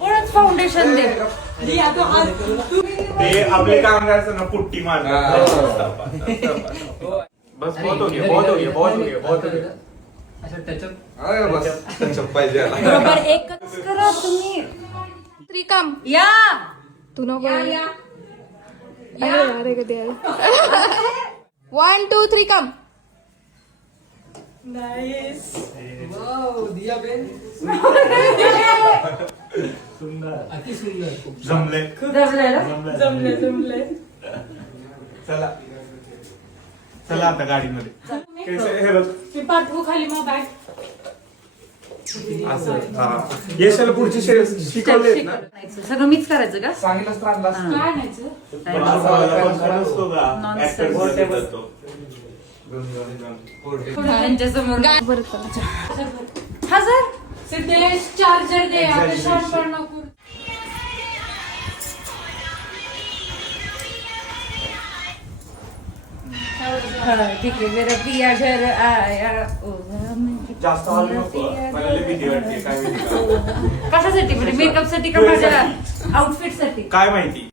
बरंच फाउंडेशन दे. ते आपले कामगार असं ना पुट्टी मारतात. बस बहुत हो गया, बहुत हो गया, बहुत हो गया, बहुत हो गया. बस पाहिजे बरोबर एकच करा तुम्ही. त्रिकम या तू नको या अरे कधी 1 2 3 कम. जमले जमले. चला चला आता गाडीमध्ये. हे बघ मी पाठवू खाली मग बॅग. असं. हा यशाला पुढचे शिकवले ना. सगळं मिक्स करायचं का? सांगितलं तर आणलं असतं. काय आणायचं? पण असं नसतो का? Nonsense. Actor करतो. त्यांच्या समोर बरं चला. 1000 सिद्धेश चार्जर दे. आता शॉर्ट नको. ठीक आहे. मेरा पिया घर आया. जास्त हॉल नको. मला लई भीती वाटते. काय माहिती का? कशासाठी? म्हणजे मेकअप साठी का माझ्या आउटफिट साठी? काय माहिती